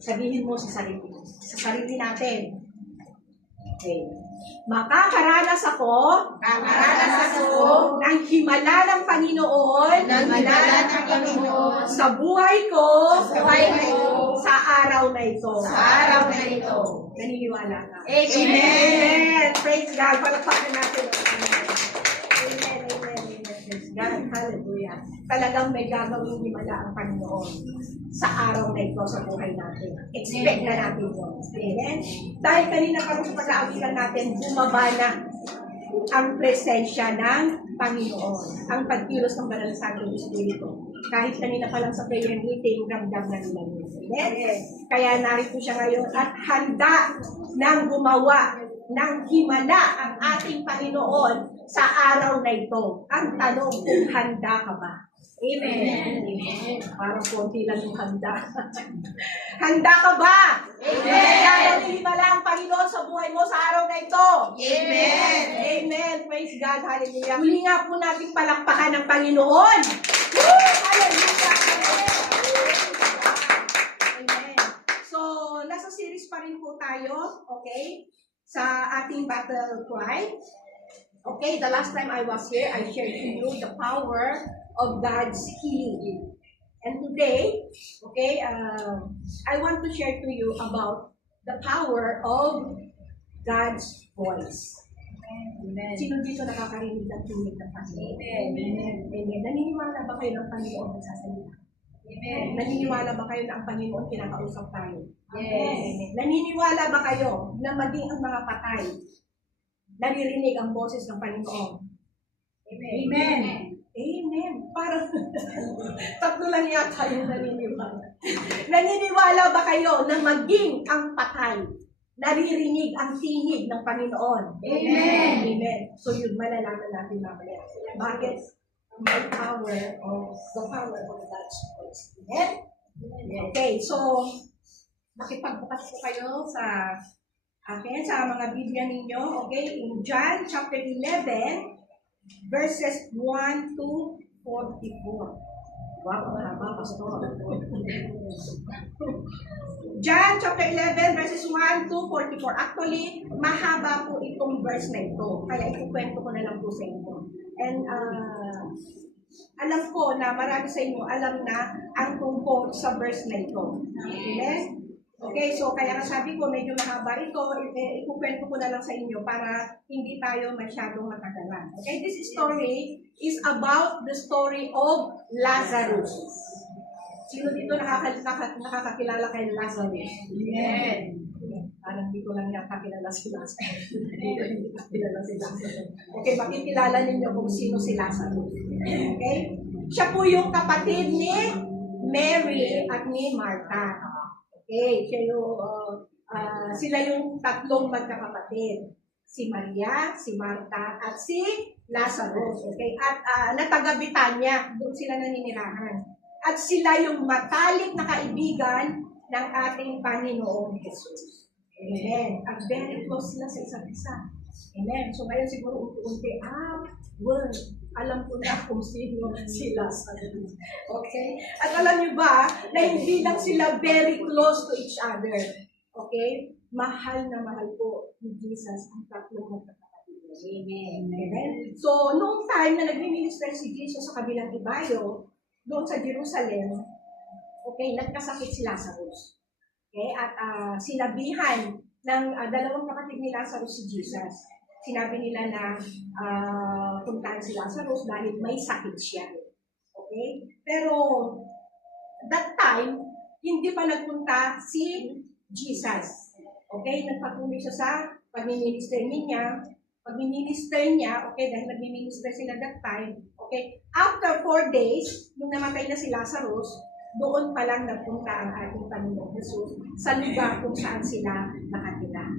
Sabihin mo sa sarili natin. Okay. Makakaranas ako ng himala ng Panginoon sa buhay ko sa araw na ito. Naniniwala ka? Amen! Praise God! Palakpakan natin. Amen. Praise God. Hallelujah. Talagang may gagawing himala ang Panginoon sa araw na ito sa buhay natin. Expect na natin yun. Amen? Dahil kanina pa sa pag-aawilan natin, bumaba na ang presensya ng Panginoon. Ang pagkilos ng Banal na Santong Espiritu. Kahit kanina pa lang sa prayer meeting, ramdam na nila yun. Amen? Kaya narito siya ngayon at handa nang gumawa ng himala ang ating Panginoon sa araw na ito. Ang tanong, kung handa ka ba? Amen. Parang konti lang yung handa. Handa ka ba? Amen. Gagawin himala ang Panginoon sa buhay mo sa araw na ito. Amen. Praise God. Hallelujah. Muli nga po nating palakpakan ng Panginoon. Woo! Hallelujah. Amen. So, nasa series pa rin po tayo, okay? Sa ating battle cry. Okay, the last time I was here, I shared to you the power of God's healing. And today, okay, I want to share to you about the power of God's voice. Amen. Sino dito nakakarinig ng tunig ng Panginoon? Amen. Naniniwala ba kayo ng Panginoon nagsasalita? Amen. Naniniwala ba kayo na ang Panginoon kinakausap tayo? Yes. Amen. Naniniwala ba kayo na maging ang mga patay naririnig ang boses ng Panginoon? Amen. Amen. Parang tatlo lang yata yung naniniwala. Naniniwala ba kayo na maging ang patay naririnig ang tinig ng Panginoon? Amen. Amen. So yun, malalaman natin mamaya. Bakit? The power of God's voice. Amen? Okay, so makipagbukas po kayo sa akin, sa mga Biblia ninyo, okay? In John chapter 11, verses 1 to 44. Wow, mahaba, Pastor. John chapter 11, verses 1 to 44. Actually, mahaba po itong verse na ito. Kaya ikukwento ko na lang po sa inyo. And alam ko na marami sa inyo alam na ang tungkol sa verse na ito. Amen? Okay, so kaya sabi ko medyo mahaba ito, ikukwento ko na lang sa inyo para hindi tayo masyadong matagalan. Okay, this story is about the story of Lazarus. Sino dito nakakakilala kay Lazarus? Amen. Parang dito lang yata kilala si Lazarus. Hindi kilala si Lazarus. Okay, makikilala ninyo kung sino si Lazarus. Okay? Siya po yung kapatid ni Mary at ni Martha. Okay, sila yung tatlong magkakapatid. Si Maria, si Martha, at si Lazarus. Okay? At na taga Betania, doon sila naninirahan. At sila yung matalik na kaibigan ng ating Panginoong Jesus. Amen. At very close sila sa isa't isa. Amen. So ngayon siguro unti-unti, word. Alam ko na kung sino si Lazarus. Okay? At alam niyo ba, na hindi lang sila very close to each other. Okay? Mahal na mahal po ni Jesus ang tatlong magkakapatid. Amen. Amen. So, noong time na nag-minister si Jesus sa kabilang ibayo, doon sa Jerusalem, okay, nagkasakit si Lazarus. Okay? At sinabihan ng dalawang kapatid ni Lazarus si Jesus. Sinabi nila na puntahan si Lazarus dahil may sakit siya. Okay? Pero, that time, hindi pa nagpunta si Jesus. Okay? Nagpatuloy siya sa pag-minister niya. Pag-minister niya, okay, dahil nag-minister sila that time, okay, after 4 days, nung namatay na si Lazarus, doon pa lang nagpunta ang ating Panginoon Jesus sa lugar kung saan sila nakatira.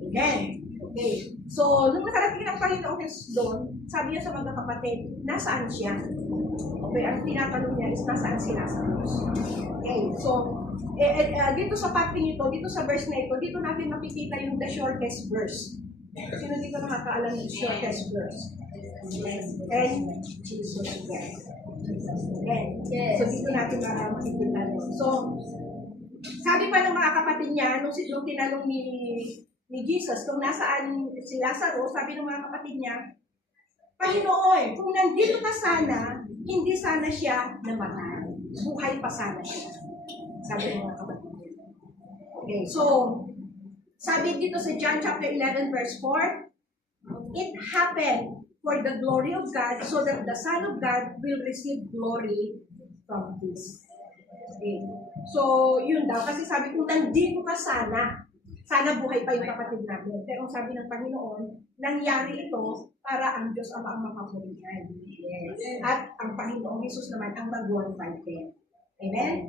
Amen? Okay. So, nung nakarating ang Panginoon Jesus doon, sabi niya sa mga kapatid, nasaan siya? Okay, ang tinatanong niya is, nasaan si Lazarus? Okay, so, dito sa parte nito, dito sa verse na ito, dito natin makikita yung the shortest verse. Sino dito nakakaalam ng shortest verse? And Jesus Christ. Okay. So, dito natin makikita. So, sabi pa ng mga sabi niya, nung tinanong ni Jesus kung nasaan si Lazarus, sabi ng mga kapatid niya, Panginoon, kung nandito ka sana, hindi sana siya namatay. Buhay pa sana siya. Sabi ng mga kapatid niya. Okay, so, sabi dito sa John chapter 11 verse 4, it happened for the glory of God so that the Son of God will receive glory from this. Okay. So, yun daw. Kasi sabi ko, nandito ka sana. Sana buhay pa yung kapatid natin. Pero ang sabi ng Panginoon, nangyari ito para ang Diyos Ama ang makapurihan. Yes. At ang Panginoong Jesus naman ang mag-glorify din. Amen?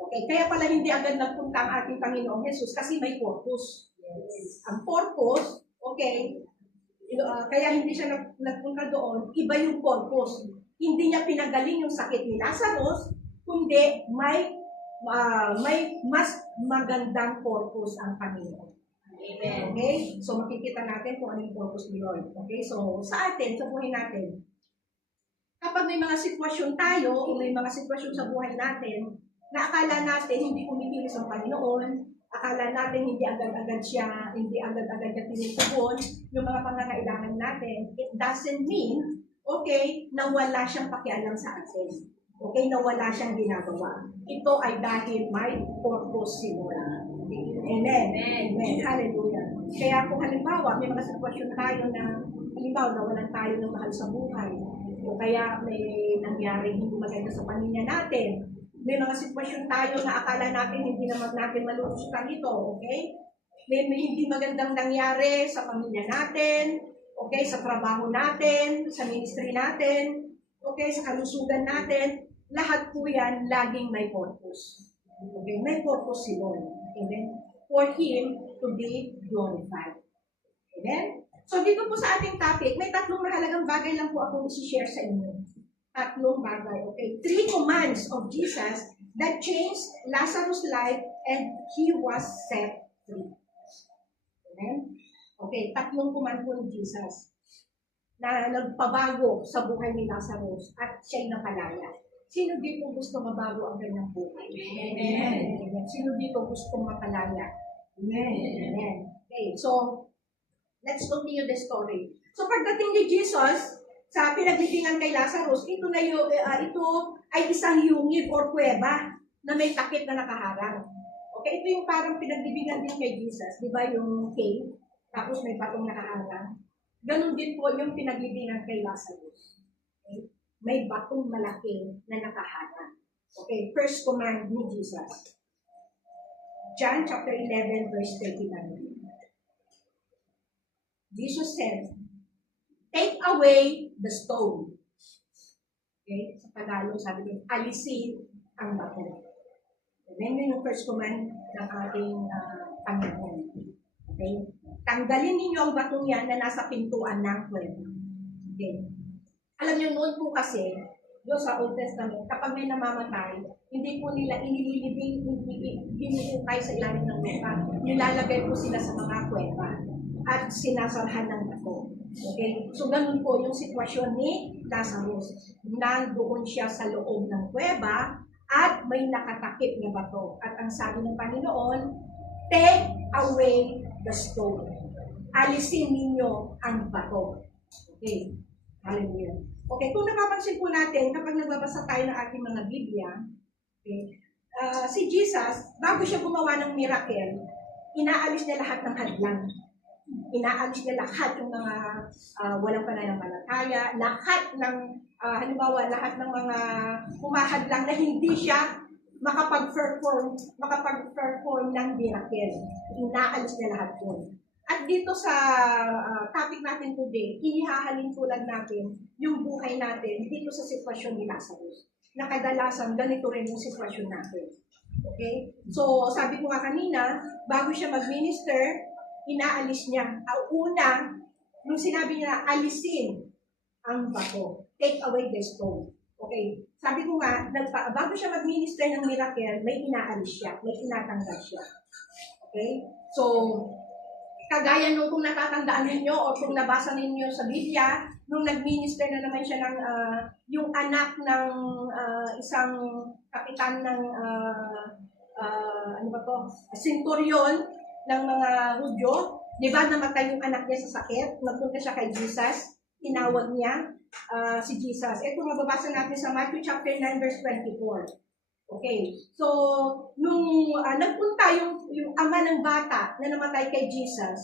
Okay. Kaya pala hindi agad nagpunta ang ating Panginoong Jesus kasi may purpose. Yes. Ang purpose, okay, kaya hindi siya nagpunta doon, iba yung purpose. Hindi niya pinagaling yung sakit ni Lazarus, kundi may mas magandang purpose ang Panginoon. Amen. Okay? So makikita natin kung ano yung purpose ni Lord. Okay? So sa atin, sa buhay natin, kapag may mga sitwasyon tayo, o may mga sitwasyon sa buhay natin, na akala natin hindi kumikilos ang Panginoon, akala natin hindi agad-agad niya tinutugon yung mga pangangailangan natin, it doesn't mean, okay, na wala siyang pakialam sa atin. Okay, na wala siyang ginagawa. Ito ay dahil may purpose si Lord. Amen. Amen. Hallelujah. Kaya kung halimbawa, may mga sitwasyon tayo na, halimbawa, nawalan tayo ng mahal sa buhay, o kaya may nangyari hindi maganda sa pamilya natin, may mga sitwasyon tayo na akala natin hindi naman natin malulusutan ito, okay? May hindi magandang nangyari sa pamilya natin, okay, sa trabaho natin, sa ministry natin, okay, sa kalusugan natin, lahat po yan laging may purpose. Okay, may purpose si Lord. Amen? For Him to be glorified. Amen? So dito po sa ating topic, may tatlong mahalagang bagay lang po ako i-share sa inyo. Tatlong bagay, okay? 3 commands of Jesus that changed Lazarus' life and he was set free. Amen? Okay, tatlong command po ni Jesus na nagpabago sa buhay ni Lazarus at siya'y napalaya. Sino dito gusto mabago ang kanyang buhay? Amen. Amen. Sino dito gusto mapalaya? Amen. Amen. Okay, so let's continue the story. So pagdating ni Jesus sa pinagbibingan kay Lazarus, ito ay isang yungib or kuweba na may takip na nakaharang. Okay, ito yung parang pinagbibingan din kay Jesus, di ba yung cave, tapos may patong nakaharang. Ganon din po yung pinagbibingan kay Lazarus. Okay? May batong malaki na nakaharang. Okay, first command ni Jesus. John chapter 11 verse 39. Jesus said, take away the stone. Okay? Sa Tagalog, sabi niya, alisin ang bato. And then yun yung first command ng ating Panginoon. Okay? Tanggalin ninyo ang batong yan na nasa pintuan ng kuweba. Okay? Alam niyo, noon po kasi, doon sa Old Testament, kapag may namamatay, hindi po nila inililibing, hinihintay sa ilalim ng lupa. Nilalagay po sila sa mga kuweba at sinasarhan ng bato. Okay? So, ganun po yung sitwasyon ni Lazarus. Nandoon siya sa loob ng kuweba at may nakatakip na bato. At ang sabi ng Panginoon, take away the stone. Alisin ninyo ang bato. Okay? Hallelujah. Okay, kung napapansin po natin, kapag nagbabasa tayo ng ating mga Biblia, okay, si Jesus, bago siya gumawa ng miracle, inaalis niya lahat ng hadlang. Inaalis niya lahat yung mga walang pananampalataya, lahat ng, halimbawa, lahat ng mga humahadlang na hindi siya makapag-perform ng miracle. Inaalis niya lahat yun. At dito sa topic natin today, inihahalin tulad natin yung buhay natin dito sa sitwasyon ni Lazarus. Na kadalasan, ganito rin yung sitwasyon natin. Okay? So, sabi ko nga kanina, bago siya mag-minister, inaalis niya. Una, nung sinabi niya, alisin ang bato. Take away the stone. Okay? Sabi ko nga, bago siya mag-minister ng miracle, may inaalis siya. May tinatanggal siya. Okay? So, kagaya nung kung natatandaan ninyo o kung nabasa ninyo sa Biblia, nung nag-minister na naman siya ng yung anak ng isang kapitan ng ano ba to, centurion ng mga Hudyo. Di ba, namatay yung anak niya sa sakit, nagpunta siya kay Jesus, tinawag niya si Jesus. Ito mababasa natin sa Matthew chapter 9 verse 24. Okay, so nung nagpunta yung ama ng bata na namatay kay Jesus,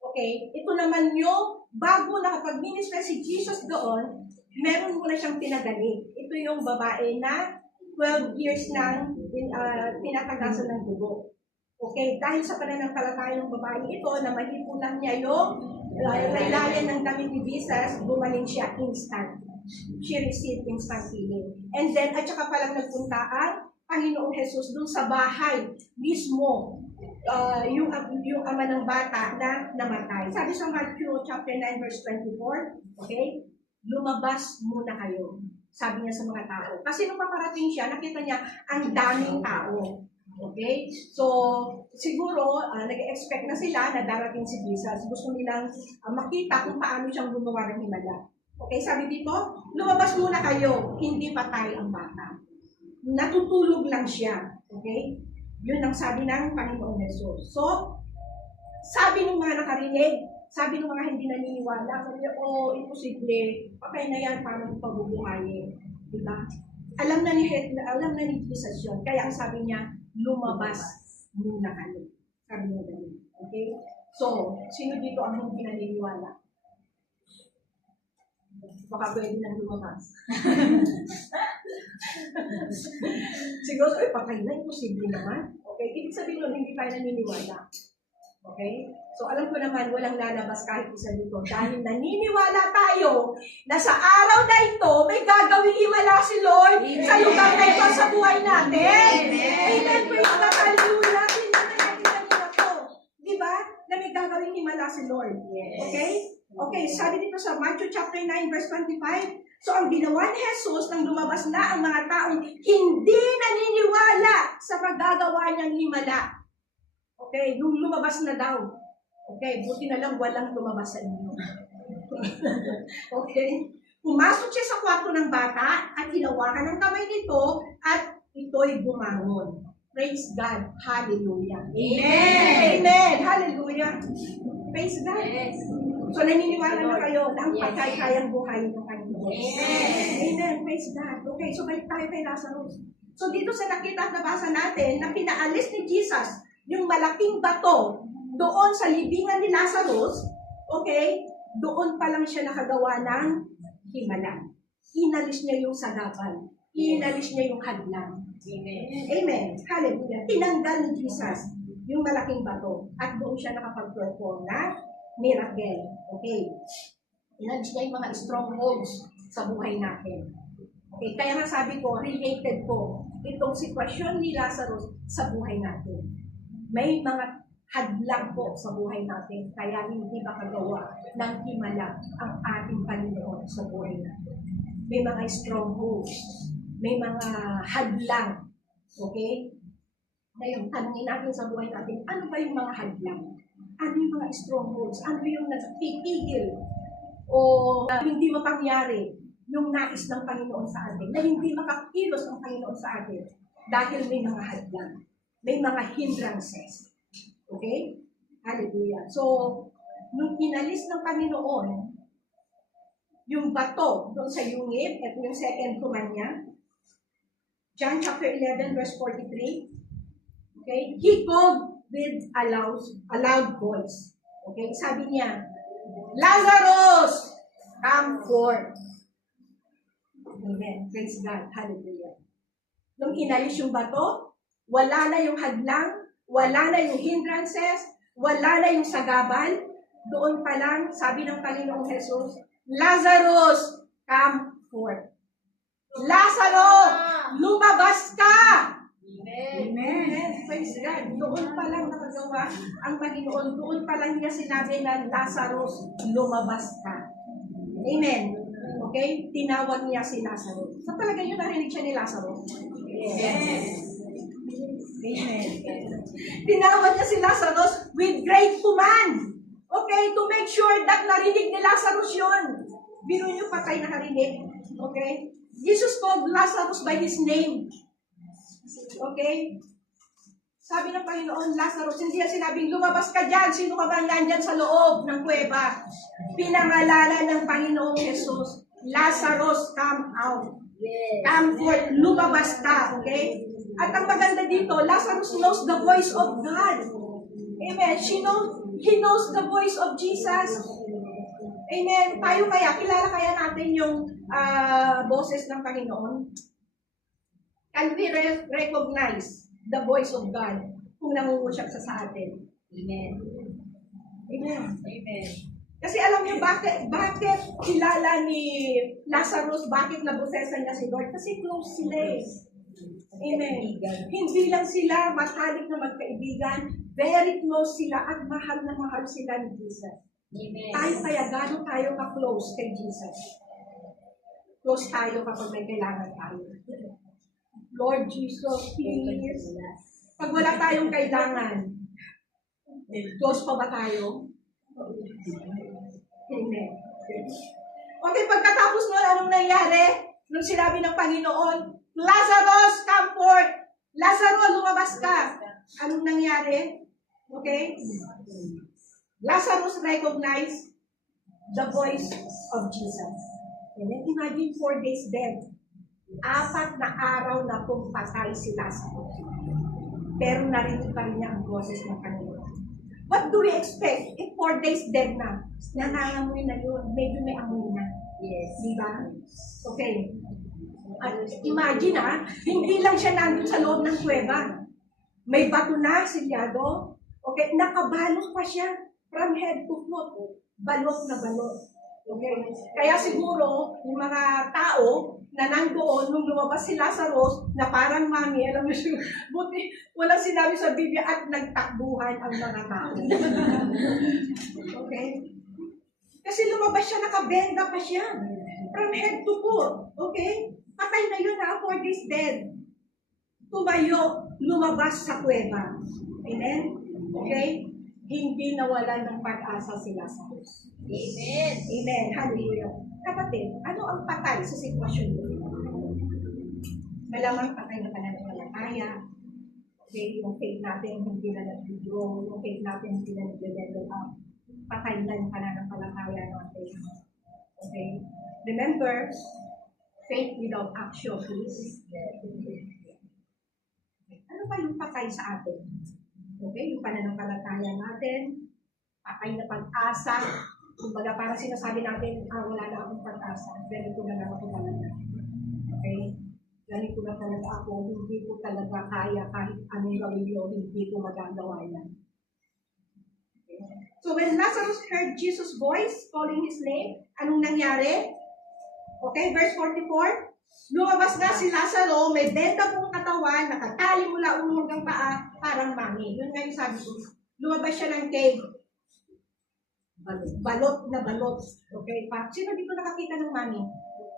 okay, ito naman yung bago nakapag-minister si Jesus doon, meron muna siyang pinagaling. Ito yung babae na 12 years nang tinatagasan ng dugo. Okay, dahil sa pananampalataya ng babae ito na mahipunan niya yung laylayan ng damit ni Jesus, gumaling siya instant. She received instant healing. And then, at saka palang nagpunta ang Panginoong Jesus dun sa bahay mismo, yung ama ng bata na namatay. Sabi sa Matthew chapter 9 verse 24, okay, lumabas muna kayo, sabi niya sa mga tao. Kasi nung paparating siya, nakita niya ang daming tao. Okay? So, siguro, nag-expect na sila na darating si Jesus. Gusto nilang makita kung paano siyang gumawa ng himala. Okay, sabi dito, lumabas muna kayo, hindi patay ang bata. Natutulog lang siya. Okay? Yun ang sabi ng Panginoong Jesus. So, sabi ng mga nakarinig, sabi ng mga hindi naniniwala, sabi niya, imposible, patay na yan, paano ito pabubuhayin? Diba? Alam na ni Jesus yun. Kaya ang sabi niya, lumabas muna kayo. Sabi niya ganun. Okay? So, sino dito ang hindi naniniwala? Baka pwede nang lumabas. Siguro, patay na, imposible naman. Okay? Ibig sabihin nun, hindi tayo naniniwala. Okay? So, alam ko naman, walang lalabas kahit isa dito. Dahil naniniwala tayo na sa araw na ito, may gagawing himala si Lord sa lugar na ito sa buhay natin. Amen. Praise God. Hallelujah. Di ba? Na may gagawing himala si Lord. Okay? Okay, sabi dito sa Matthew chapter 9 verse 25, so ang ginawa ni Jesus nang lumabas na ang mga taong hindi naniniwala sa paggagawa niyang himala. Okay, nung lumabas na daw. Okay, buti na lang walang lumabas sa inyo. Okay? Pumasok siya sa kwarto ng bata at hinawakan ng kamay nito at ito'y bumangon. Praise God. Hallelujah. Amen. Amen. Hallelujah. Praise God. Yes. So naniniwala na kayo na ang patay kayang buhayin ng Panginoon. Amen. Amen. Praise God. Okay, so balik tayo kay Lazarus. So dito sa nakita at nabasa natin na pinaalis ni Jesus yung malaking bato doon sa libingan ni Lazarus, okay, doon pa lang siya nakagawa ng himala. Inalis niya yung sagapan. Inalis niya yung hadlang. Amen. Amen. Hallelujah. Tinanggal ni Jesus yung malaking bato at doon siya nakapag-perform na miracle. Okay. Inalis niya yung mga strongholds sa buhay natin. Okay. Kaya nga sabi ko, related po itong sitwasyon ni Lazarus sa buhay natin. May mga hadlang po sa buhay natin, kaya hindi makagawa ng himala ang ating Panginoon sa buhay natin. May mga strongholds, may mga hadlang, okay? Ngayon, tanongin natin sa buhay natin, ano ba yung mga hadlang? Ano yung mga strongholds? Ano yung nagpipigil o hindi mapangyari yung nais ng Panginoon sa atin, na hindi makakilos ng Panginoon sa atin dahil may mga hadlang, may mga hindrances. Okay? Hallelujah. So, nung inalis ng Panginoon yung bato doon sa yungib, at yung second command niya, John chapter 11 verse 43, okay? He called with a loud voice. Okay? Sabi niya, Lazarus, come forth. Amen. Praise God. Hallelujah. Nung inalis yung bato, wala na yung hadlang, wala na yung hindrances, wala na yung sagaban. Doon pa lang, sabi ng Panginoong Jesus, Lazarus, come forth. Lazarus, lumabas ka! Amen. Amen. Praise God. Doon pa lang nakagawa ang Panginoon. Doon pa lang niya sinabi na Lazarus, lumabas ka. Amen. Okay? Tinawag niya si Lazarus. Sa palagay niyo, narinig siya ni Lazarus? Yes. Amen. Tinawag niya si Lazarus with great command. Okay? To make sure that narinig ni Lazarus yun. Biro niyo patay nakarinig. Okay? Jesus called Lazarus by his name. Okay? Sabi ng Panginoon, Lazarus, hindi yan sinabing, lumabas ka dyan, sino ka ba nandyan sa loob ng kuweba? Pinangalanan ng Panginoong Jesus, Lazarus, come out. Come forth, lumabas ka, okay? At ang maganda dito, Lazarus knows the voice of God. Amen. He knows the voice of Jesus. Amen. Tayo kaya, kilala kaya natin yung boses ng Panginoon? Can we recognize the voice of God kung nangungusap sa atin? Amen. Amen. Amen. Kasi alam niyo bakit kilala ni Lazarus, bakit nabusesan niya si Lord? Kasi close sila eh. Amen. Hindi lang sila matalik na magkaibigan, very close sila at mahal na mahal sila ni Jesus. Amen. Tayo kaya gano'n tayo ka-close kay Jesus? Close tayo kapag may kailangan tayo. Lord Jesus, please. Pag wala tayong kailangan, close pa ba tayo? Amen. Okay, pagkatapos nun, anong nangyari? Nung sinabi ng Panginoon, Lazarus, come forth! Lazarus, lumabas ka! Anong nangyari? Okay? Lazarus recognized the voice of Jesus. And then imagine 4 days dead. 4 na araw na kung patay si Lazarus. Pero narinig pa rin niya ang boses ng Panginoon. What do we expect? If 4 days dead na, nangangamoy na yun, medyo may amoy na. Yes. Di ba? Okay. At imagine hindi lang siya nandun sa loob ng kuweba. May bato na, silyado. Okay, nakabalot pa siya from head to foot. Balot na balot. Okay. Kaya siguro, yung mga tao na nandoon nung lumabas si Lazarus, na parang mami, alam mo siya, buti walang sinabi sa Biblia at nagtakbuhan ang mga tao. Okay? Kasi lumabas siya, nakabenda pa siya. From head to foot. Okay? Patay na yun 4 days dead. Tumayo, lumabas sa kuweba. Amen? Okay? Hindi nawalan ng pag-asa si Lazarus. Amen. Amen. Hallelujah. Kapatid, ano ang patay sa sitwasyon mo? Malamang patay na pananampalataya. Okay, yung faith natin hindi na nag-grow, yung faith natin hindi na nag-level up. Patay na yung pananampalataya natin. Okay? Remember, faith without action is dead. Ano ba yung patay sa atin? Okay, yung pananampalataya natin, patay na pag-asa. Kumbaga parang sinasabi natin, wala na akong pag-asa. Ganito na lang ako talaga. Okay? Ganito na talaga ako. Hindi ko talaga kaya kahit anong gawin yun, hindi ko magagawa yan. Okay. So when Lazarus heard Jesus' voice calling his name, anong nangyari? Okay, verse 44. Lumabas na si Lazaro, may benda pong katawan, nakatali mula ulo hanggang paa, parang mami. Yun nga yung sabi ko. Lumabas siya ng cave. Balot na balot. Okay, pa. Sino dito nakakita ng mami?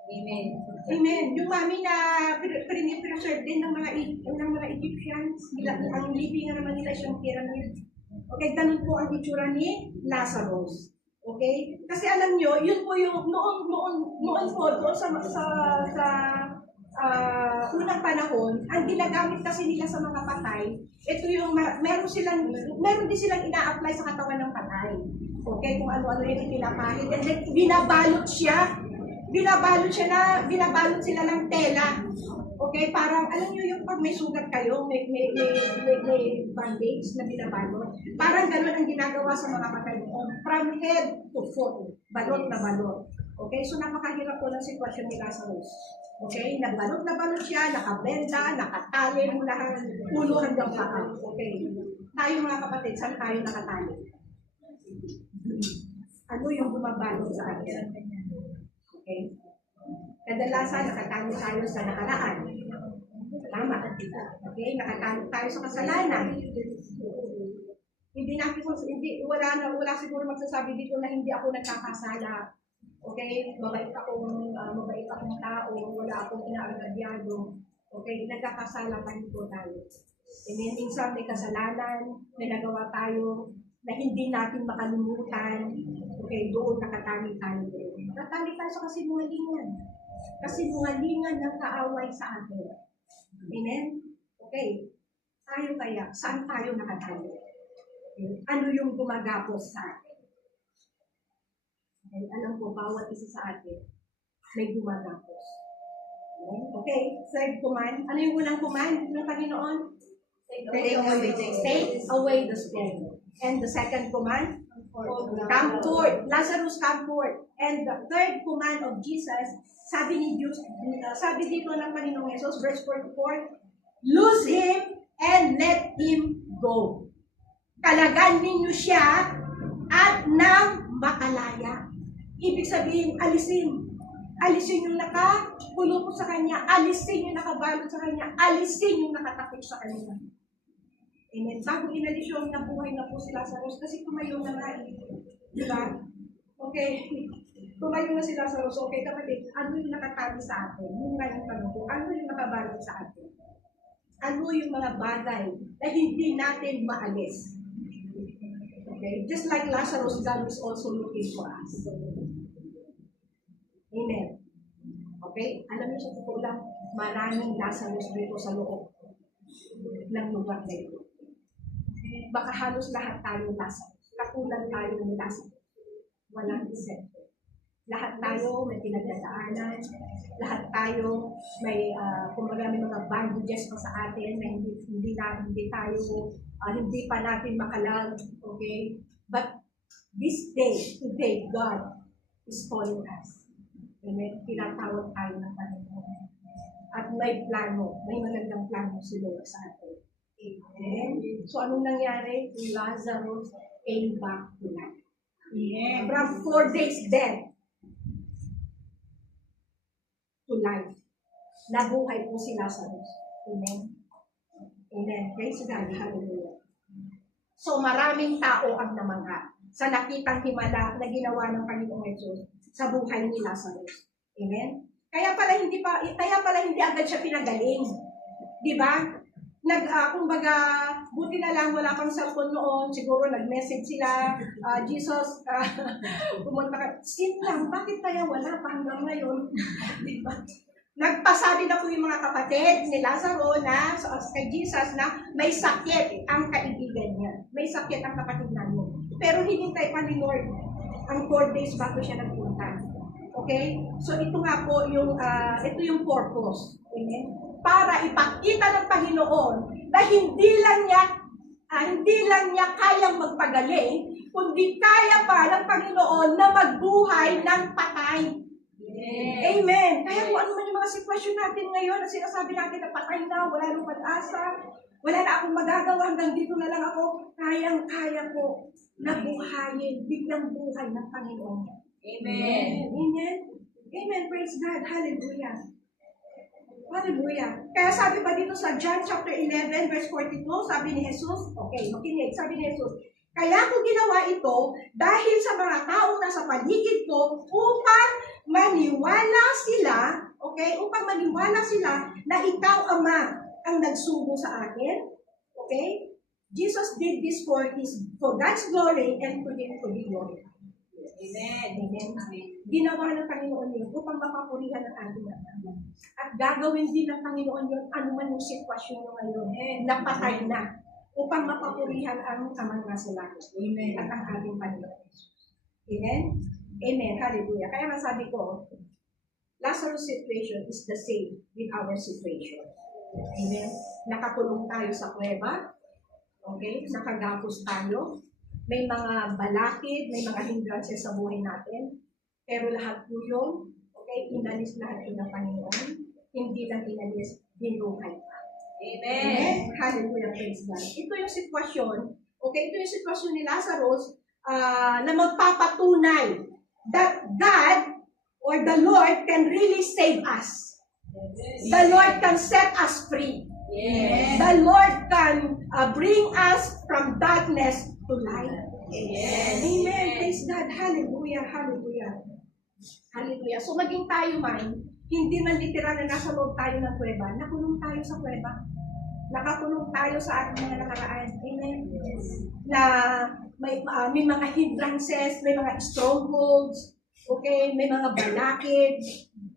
Amen. Amen. Yung mami na preserve din ng mga Egyptians. Ang living na naman nila siyang pyramid. Okay, ganun po ang itsura ni Lazarus. Okay? Kasi alam nyo, yun po yung noon po doon sa unang panahon, ang ginagamit kasi nila sa mga patay, ito yung meron din silang ina-apply sa katawan ng patay. Okay, kung ano-ano yung pinapahid. And then, binabalot sila ng tela. Okay, parang, alam nyo yung pag may sugat kayo, may bandage na binabalot. Parang gano'n ang ginagawa sa mga patay. From head to foot, balot na balot. Okay, so napakahirap po ng sitwasyon ni Lazarus. Okay, nagbalot na balot siya, nakabenda, nakatali mula ang ulo hanggang paa. Okay, tayo mga kapatid, saan tayo nakatali? Ano yung bumabalot sa atin? Okay, kadalasan nakatali tayo sa nakaraan. Tama. Okay, nakatali tayo sa kasalanan. Wala siguro magsasabi dito na hindi ako nagkakasala. Okay, mabait akong tao, wala akong inaagadyado. Okay, nagkakasala pa dito tayo. And then, minsan may kasalanan na nagawa tayo na hindi natin makalimutan. Okay, doon nakatali tayo. Nakatali tayo sa kasinungalingan. Kasinungalingan ng kaaway sa atin. Amen? Okay. Tayo kaya, saan tayo nakatayo? Okay? Ano yung gumagapos sa atin? Okay? Alam ko, bawat isa sa atin may gumagapos. Okay? Third command. Ano yung unang command ng Panginoon? Take away the stain. And the second command? Come forth. Lazarus, come forth. And the third command of Jesus, sabi ni Diyos, sabi dito ng Panginoong Jesus, verse 44, loose him and let him go. Kalagan ninyo siya at nang makalaya. Ibig sabihin, alisin. Alisin yung nakapulupot sa kanya. Alisin yung nakabalot sa kanya. Alisin yung nakatakot sa kanya. Amen. Bago inalis yung nabuhay na po si Lazarus, kasi tumayo na nga. Di ba? Okay. Tumayo na si Lazarus. Okay, kapatid, ano yung nakatabi sa atin? Yung nga yung tanong ko, ano yung nakabalot sa atin? Ano yung mga bagay na hindi natin maalis? Okay? Just like Lazarus, God is also looking for us. Amen. Okay? Alam niyo sa totoo lang, maraming Lazarus dito sa loob ng lugar na ito. Baka halos lahat tayo Lazarus. Katulad tayo ng Lazarus. Walang isip. Lahat tayo may pinagdadaanan. Lahat tayo may, kumbaga may mga bandages pa sa atin na hindi pa natin makalag. Okay? But this day, today, God is calling us. Amen. Tinatawag tayo ng Panginoon. At may plano, may magandang plano si Lord sa atin. Amen. So, anong nangyari? Lazarus came back to life. Yeah. From 4 days dead to life. Nabuhay po si Lazarus. Amen. Amen. Praise God. Hallelujah. So, maraming tao ang namangha sa nakitang himala na ginawa ng Panginoong Jesus sa buhay ni Lazarus. Amen? Kaya pala hindi agad siya pinagaling. Di ba? Kumbaga, buti na lang wala pang cellphone noon, siguro nag-message sila, Jesus, pumunta ka, sit lang, bakit kaya wala pa hanggang ngayon? Di ba? Nagpasabi na po yung mga kapatid ni Lazaro na kay Jesus na may sakit ang kaibigan niya. May sakit ang kapatid namin. Pero hinintay pa ni Lord ang 4 days bago siya nagpunta. Okay? So ito nga po yung ito yung purpose. Amen? Para ipakita ng Panginoon na hindi lang niya kayang magpagaling, kundi kaya pa ng Panginoon na magbuhay ng patay. Yes. Amen. Kaya kung ano man yung mga sitwasyon natin ngayon, na sinasabi natin na patay na, wala nang pag-asa, wala na akong magagawa, hanggang dito na lang ako, kayang-kaya ko na buhayin, biglang buhay ng Panginoon. Amen. Amen. Amen. Praise God. Hallelujah. Hallelujah. Kaya sabi pa dito sa John chapter 11, verse 42, sabi ni Jesus, okay, makinig, sabi ni Jesus, kaya ko ginawa ito dahil sa mga taong nasa paligid ko upang maniwala sila, okay, upang maniwala sila na ikaw, Ama, ang nagsugo sa akin. Okay? Jesus did this for God's glory and for Him to be glorified. Amen. Amen. Ginawa ng Panginoon yun upang mapapurihan ang ating Ama. At gagawin din ng Panginoon yun anuman yung sitwasyon nyo ngayon na patay na upang mapapurihan ang Amang nasa langit. Amen. At ang ating Panginoon. Amen? Amen. Hallelujah. Kaya nga sabi ko, Lazarus' situation is the same with our situation. Amen? Nakakulong tayo sa kuweba. Okay? Nakagapos tayo. May mga balakid, may mga hindrances sa buhay natin. Pero lahat po yun, okay, inalis lahat ng Panginoon. Hindi lang inalis, binuhay pa. Amen. Hallelujah, praise God. Ito yung sitwasyon, okay, ito yung sitwasyon ni Lazarus na magpapatunay that God or the Lord can really save us. The Lord can set us free. Yes. The Lord can bring us from darkness to light. Yes. Amen. Praise God. Hallelujah. Hallelujah. Hallelujah. So maging tayo man, hindi man literal na nasa loob tayo ng kuweba, nakulong tayo sa kuweba. Nakakulong tayo sa ating mga nakaraan. Amen. Yes. Na may mga hindrances, may mga strongholds, okay, may mga balakid,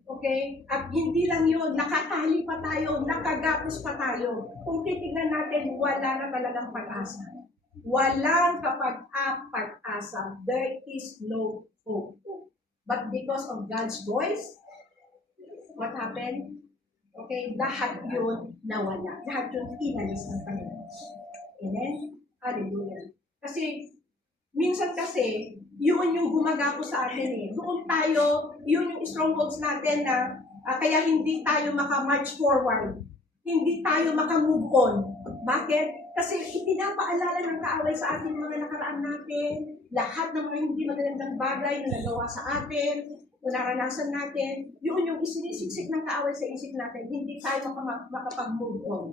okay. Okay? At hindi lang yun, nakatali pa tayo, nakagapos pa tayo. Kung titignan natin, wala na talagang pag-asa. Walang pag-asa. There is no hope. But because of God's voice, what happened? Okay, lahat yun nawala. Lahat yun inalis ng Panginoon. Amen? Hallelujah. Kasi, minsan kasi, yun yung gumagapo sa atin eh. Doon tayo, yun yung strongholds natin na kaya hindi tayo maka-march forward. Hindi tayo maka-move on. Bakit? Kasi ipinapaalala ng kaaway sa atin mga nakaraan natin, lahat ng mga hindi magandang bagay na nagawa sa atin, o naranasan natin, yun yung isinisiksik ng kaaway sa isip natin, hindi tayo makapag-move on.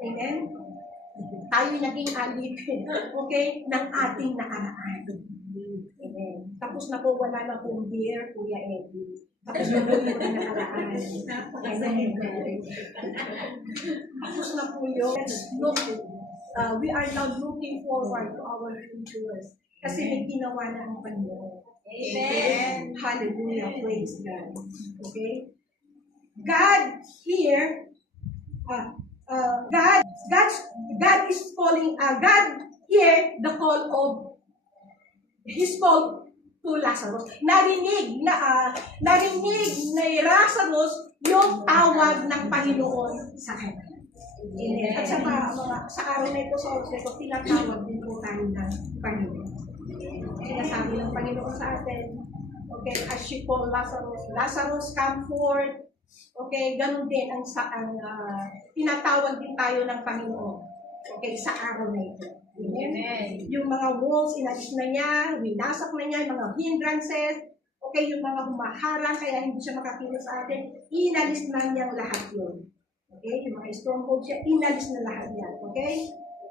Amen? Tayo naging alipin, okay, ng ating nakaraan. Amen. Tapos na po, wala na pong beer, Kuya Eddie. Tapos na po yung nakaraan. Amen. Tapos na po yun. Let's look. We are now looking forward to our futures. Kasi may ginawa na ang Panginoon. Amen. Hallelujah. Praise God. Okay? God here, God is calling, God here, the call of His call to Lazarus. Narinig ni Lazarus yung tawag ng Panginoon sa kanya. Amen. At sa araw na ito, sa oras na ito, tinatawag din po tayo ng Panginoon. Sinasabi ng Panginoon sa atin, okay, as she called Lazarus, Lazarus, come forth. Okay, ganun din ang tinatawag din tayo ng Panginoon. Okay, sa araw na ito. Amen. Yung mga walls, inalis na niya, winasak na niya, yung mga hindrances, okay, yung mga humaharang, kaya hindi siya makakilos sa atin, inalis na niyang lahat yun. Okay, yung mga strongholds siya, inalis na lahat yan. Okay?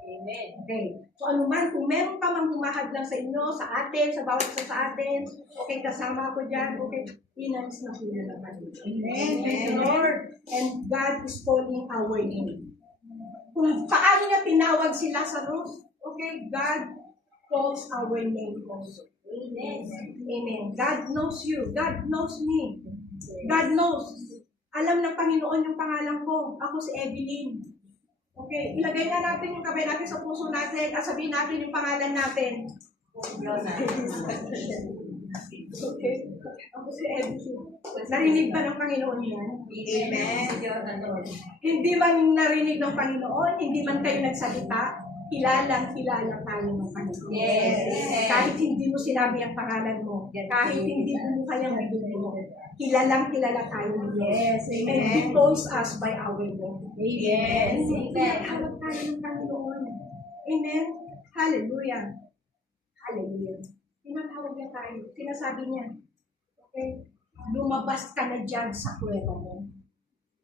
Amen. Okay. So ano man, kung meron pa mang humahadlang sa inyo, sa atin, sa bawat isa sa atin, okay, kasama ako dyan, okay, inalis na po na naman. Amen. Amen. Lord. And God is calling our name. Kung paano niya tinawag si Lazarus, okay, God calls our name also. Amen. Amen. God knows you. God knows me. God knows. Alam ng Panginoon yung pangalan ko. Ako si Evelyn. Okay, ilagay na natin yung kamay natin sa puso natin at sabihin natin yung pangalan natin. Okay, ako si Evelyn. Narinig ba ng Panginoon yan? Amen. Hindi man narinig ng Panginoon, hindi man kayo nagsalita, kilala tayo ng Panginoon. Yes. Kahit hindi mo sinabi ang pangalan mo, kahit hindi mo kayang bibili mo, kilala tayo. Yes. Amen. And He calls us by our name. Yes. Tinatawag tayo ng Panginoon. Amen. Hallelujah. Hallelujah. Tinatawag niya tayo. Sinasabi niya, okay, lumabas ka na dyan sa kuweba mo.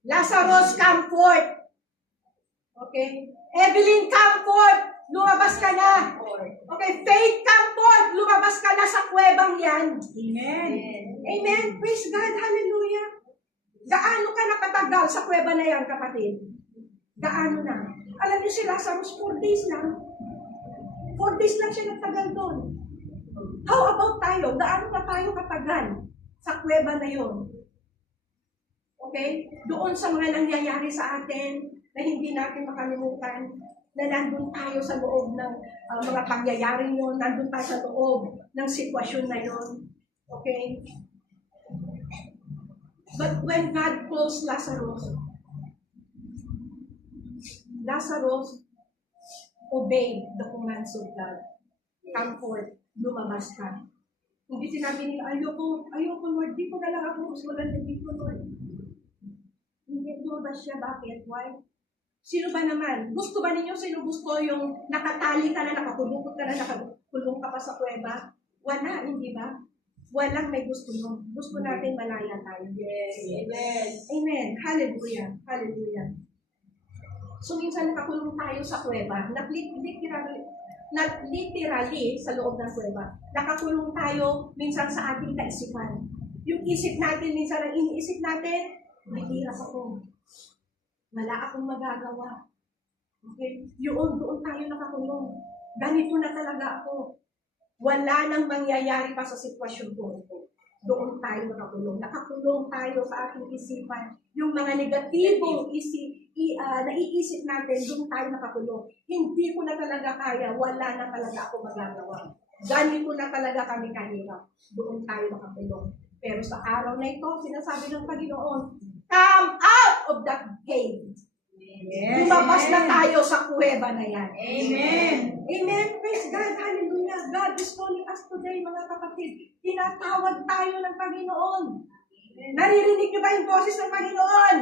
Lazarus, come forth. Okay? Evelyn, come forth. Lumabas ka na. Okay, Faith, come forth. Lumabas ka na sa kuwebang yan. Amen. Amen. Praise God. Hallelujah. Gaano ka nakatagal sa kuweba na yan, kapatid? Gaano na? Alam niyo si Lazarus, 4 days lang. 4 days lang siya nagtagal doon. How about tayo? Gaano na tayo katagal sa kuweba na yon? Okay? Doon sa mga nangyayari sa atin na hindi natin makalimutan, na nandun tayo sa loob ng mga pangyayari yun, nandun tayo sa loob ng sitwasyon na yun. Okay? But when God calls Lazarus obeyed the commands of God. Come forth, lumabas ka. Hindi sinabi nila, ayoko Lord, di ko na lang ako usulan ng dito, Lord. Hindi lumabas siya, bakit? Why? Sino ba naman? Gusto ba ninyo? Sino gusto yung nakatali ka na, nakakulong ka pa sa kuweba? Wala, hindi ba? Walang may gusto mo. Gusto natin malaya tayo. Yes. Amen. Amen. Hallelujah. Hallelujah. So minsan nakakulong tayo sa kuweba. Literally sa loob ng kuweba. Nakakulong tayo minsan sa ating kaisipan. Yung isip natin, minsan ang iniisip natin, mahirap ako. Wala akong magagawa. Okay? Doon tayo nakakulong. Ganito na talaga ako. Wala nang mangyayari pa sa sitwasyon ko. doon tayo nakakulong. Nakakulong tayo sa ating isipan. Yung mga negatibong naiisip natin, doon tayo nakakulong. Hindi ko na talaga kaya, wala na talaga ako magagawa. Ganito na talaga kami kahirap. Doon tayo nakakulong. Pero sa araw na ito, sinasabi ng Panginoon, come out of that cave. Yes. Lumabas na tayo sa kuweba na yan. Amen. Amen. Praise God. Hallelujah. God is calling us today, mga kapatid. Tinatawag tayo ng Panginoon. Naririnig niyo ba yung boses ng Panginoon?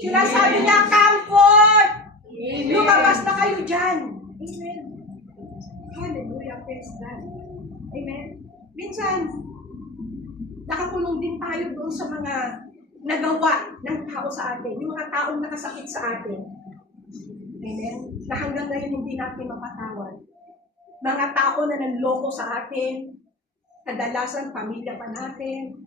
Sinasabi niya, come forth. Lumabas na kayo dyan. Amen. Hallelujah. Praise God. Amen. Minsan, nakakulong din tayo doon sa mga nagawa ng tao sa atin. Yung mga taong nakasakit sa atin. Amen. Na hanggang ngayon hindi natin mapatawad. Mga tao na nanloko sa atin, kadalasan pamilya pa natin,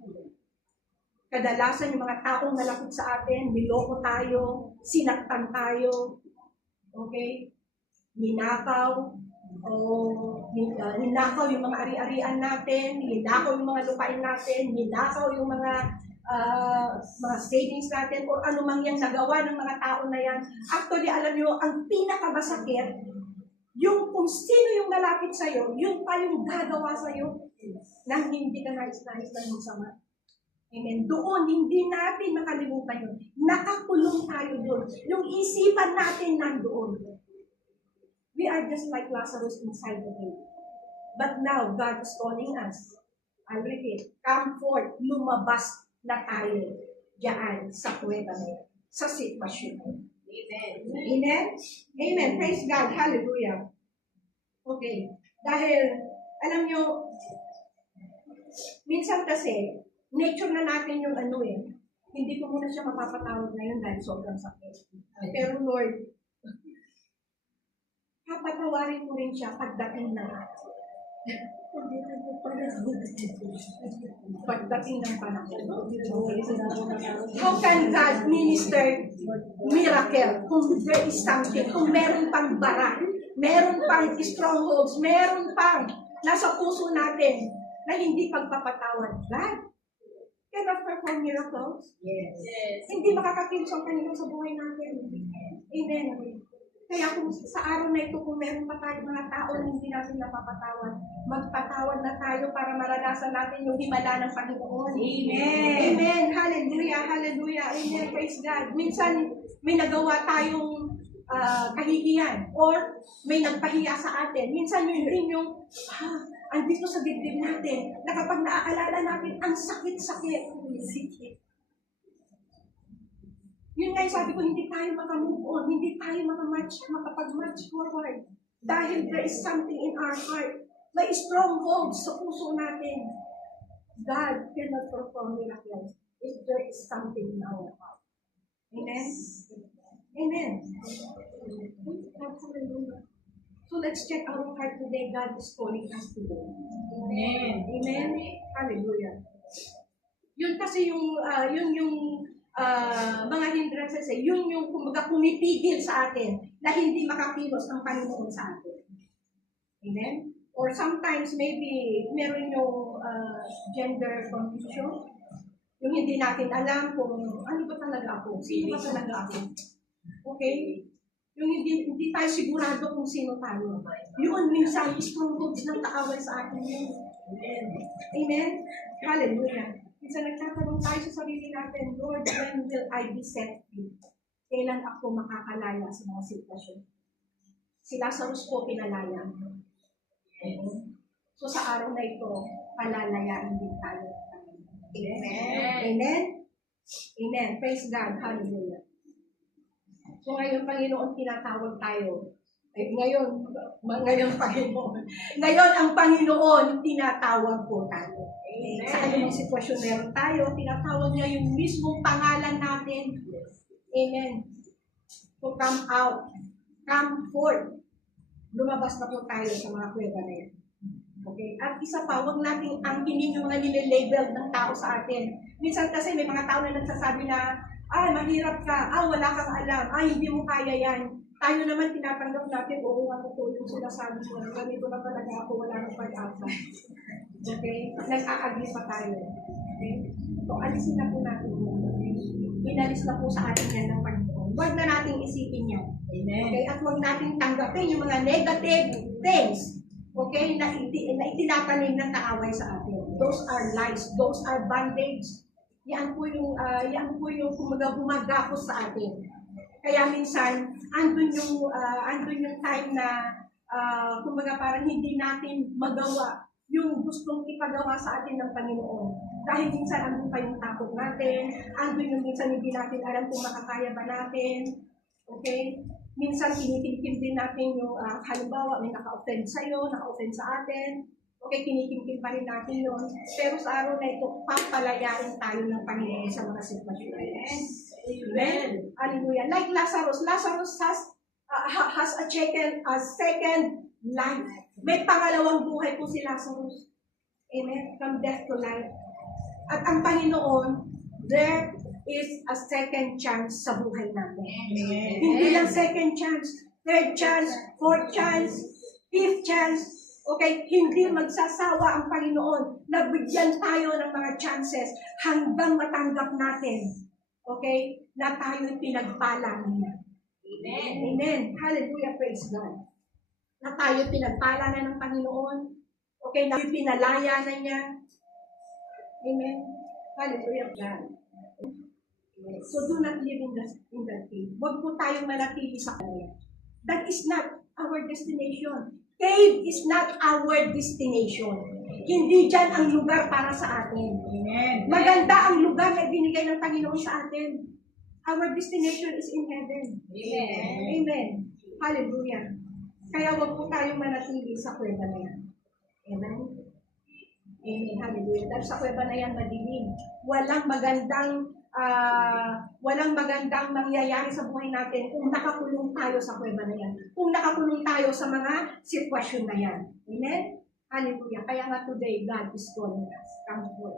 kadalasan yung mga taong nalapit sa atin, niloko tayo, sinaktan tayo, okay? Ninakaw, o ninakaw yung mga ari-arian natin, ninakaw yung mga lupain natin, ninakaw yung mga savings natin o anumang yung nagawa ng mga tao na yan. Actually, alam nyo, ang pinakamasakit, yung kung sino yung malapit sa'yo, yun pa yung gagawa sa'yo nang hindi ka nais-nais ng masama. Amen. Doon, hindi natin makalimutan yun. Nakakulong tayo doon. Yung isipan natin nandoon. We are just like Lazarus inside the grave. But now, God is calling us. I repeat, come forth, lumabas na tayo diyan sa kuweba na yan, sa sitwasyon. Amen. Amen? Amen. Praise God. Hallelujah. Okay. Dahil, alam nyo, minsan kasi, nature na natin yung hindi ko muna siya mapapatawad ngayon dahil sobrang sakit. Pero Lord, papatawarin mo rin siya pagdating na pagdating ng panahon. How can God minister miracle kung there is something, kung meron pang bara, meron pang strongholds, meron pang nasa puso natin na hindi pagpapatawad? God cannot perform miracles. Yes. Hindi makakakilos ang Panginoon sa buhay natin. Amen. Kaya kung sa araw na ito, kung meron pa tayong mga tao na hindi natin napapatawad, magpatawad na tayo para maranasan natin yung himala ng Panginoon. Amen. Amen. Hallelujah. Hallelujah. Amen. Praise God. Minsan, may nagawa tayong kahihiyan or may nagpahiya sa atin. Minsan yun rin yung andito sa dibdib natin na kapag naaalala natin, ang sakit-sakit. Yun nga yung sabi ko, hindi tayo makamove on, hindi tayo makapag-march forward. Dahil there is something in our heart. May strongholds sa puso natin. God cannot perform miracles if there is something in our heart. Amen? Amen. So let's check our heart today. God is calling us today. Amen. Amen? Hallelujah. Yun kasi yung mga hindrances, yun yung kumbaga pumipigil sa atin na hindi makakilos ang Panginoon sa atin. Amen? Or sometimes maybe meron yung gender confusion, yung hindi natin alam kung ano ba talaga ako, sino ba talaga ako. Okay? Yung hindi tayo sigurado kung sino tayo. Yun minsan, strongholds ng kaaway sa atin yun. Amen? Hallelujah. Minsan nagtatanong tayo sa sarili natin, Lord, when will I be set free? Kailan ako makakalaya sa mga sitwasyon? Si Lazarus po pinalaya. So sa araw na ito, palalayain din tayo. Amen? Amen? Amen. Praise God. Hallelujah. So ngayon, Panginoon, tinatawag tayo. Ngayon, Panginoon. Ngayon, ang Panginoon, tinatawag po tayo. Amen. Sa anumang sitwasyon meron tayo, tinatawag niya yung mismong pangalan natin. Amen. To come out. Come forth. Lumabas na po tayo sa mga kuweba na yan. Okay? At isa pa, huwag nating angkinin yung mga nililabel ng tao sa atin. Minsan kasi may mga tao na nagsasabi na, mahirap ka, wala kang alam, hindi mo kaya yan. Tayo naman tinatanggap natin, oo, totoo yung sinasabi ko, ganito na talaga ako, wala nang pag-asa. Okay? Nag-a-agree pa tayo. Okay? So, alisin na po natin yun. Inalis na po sa atin yan ng Panginoon. Huwag na nating isipin yan. Amen. Okay? At huwag nating tanggapin yung mga negative things. Okay? Na itinatanim ng kaaway sa atin. Those are lies. Those are bondage. Yan po yung gumagapos sa atin. Kaya minsan, andun yung time na kumbaga parang hindi natin magawa yung gustong ipagawa sa atin ng Panginoon. Dahil minsan andun pa yung takot natin, andun yung minsan hindi natin alam kung makakaya ba natin. Okay? Minsan kinikim din natin yung halimbawa may naka-offend sa'yo, naka-offend sa atin. Okay, kinikim pa rin natin yun. Pero sa araw na ito, papalayain tayo ng Panginoon sa mga sitwasyon. Amen. Hallelujah. Like Lazarus has a second life. May pangalawang buhay po si Lazarus. Amen. From death to life. At ang Panginoon, there is a second chance sa buhay natin. Amen. Hindi lang second chance, third chance, fourth chance, fifth chance. Okay, hindi magsasawa ang Panginoon na bigyan tayo ng mga chances hanggang matanggap natin. Okay, na tayo'y pinagpala niya. Amen. Amen. Hallelujah, praise God. Na tayo'y pinagpala na ng Panginoon. Okay, na pinalaya na niya. Amen. Hallelujah, God. So do not live in that cave. Huwag po tayong manatili sa kanya. That is not our destination. Cave is not our destination. Hindi dyan ang lugar para sa atin. Amen. Maganda ang lugar na binigay ng Panginoon sa atin. Our destination is in heaven. Amen. Amen. Hallelujah. Kaya huwag po tayong manatili sa kuweba na yan. Amen. Amen. Hallelujah. Dahil sa kuweba na yan, madilim. Walang magandang mangyayari sa buhay natin kung nakakulong tayo sa kuweba na yan. Kung nakakulong tayo sa mga sitwasyon na yan. Amen? Hallelujah. Kaya nga today, God is calling us. Come forth.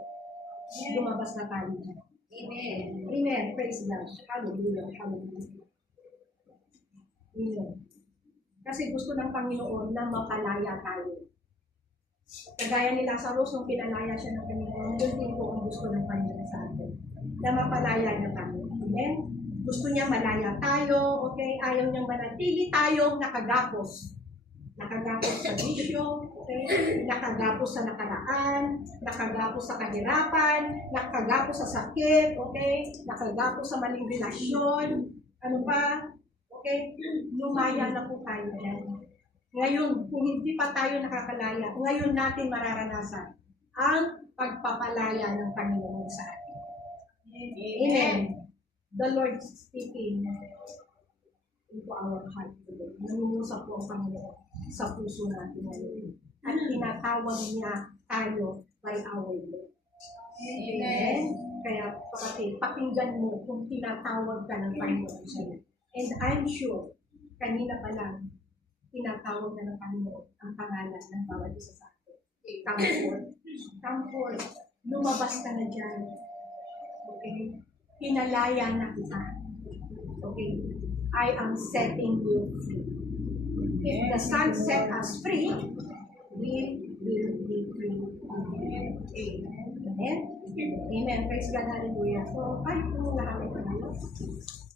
Lumabas na tayo dyan. Amen. Amen. Praise God. Hallelujah. Hallelujah. Amen. Kasi gusto ng Panginoon na mapalaya tayo. Kagaya ni Lazarus, nung pinalaya siya ng Panginoon, yun din po ang gusto ng Panginoon sa atin. Na mapalaya niya tayo. Amen? Gusto niya malaya tayo, okay? Ayaw niyang manatili tayong nakagapos. Nakagapos sa bisyo, okay? Nakagapos sa nakaraan, nakagapos sa kahirapan, nakagapos sa sakit, okay? Nakagapos sa maling relasyon, ano pa? Okay? Lumaya na po tayo yan. Ngayon, kung hindi pa tayo nakakalaya, ngayon natin mararanasan ang pagpapalaya ng Panginoon sa atin. Amen. The Lord is speaking into our heart today. Nangungusap po ang Panginoon sa puso natin ngayon. At tinatawag niya tayo by our name. Amen. Kaya kapatid, pakinggan mo kung tinatawag ka ng Panginoon sa'yo. And I'm sure, kanina pa lang, tinatawag na ng Panginoon ang pangalan ng bawat isa sa atin. Come forth. Come forth. Lumabas ka na dyan. Okay? Pinalaya na kita. Okay? I am setting you free. If the Son set us free, we will be free. Amen. Amen. Amen. Praise God. Hallelujah. So, kayo po lahat ay panalo.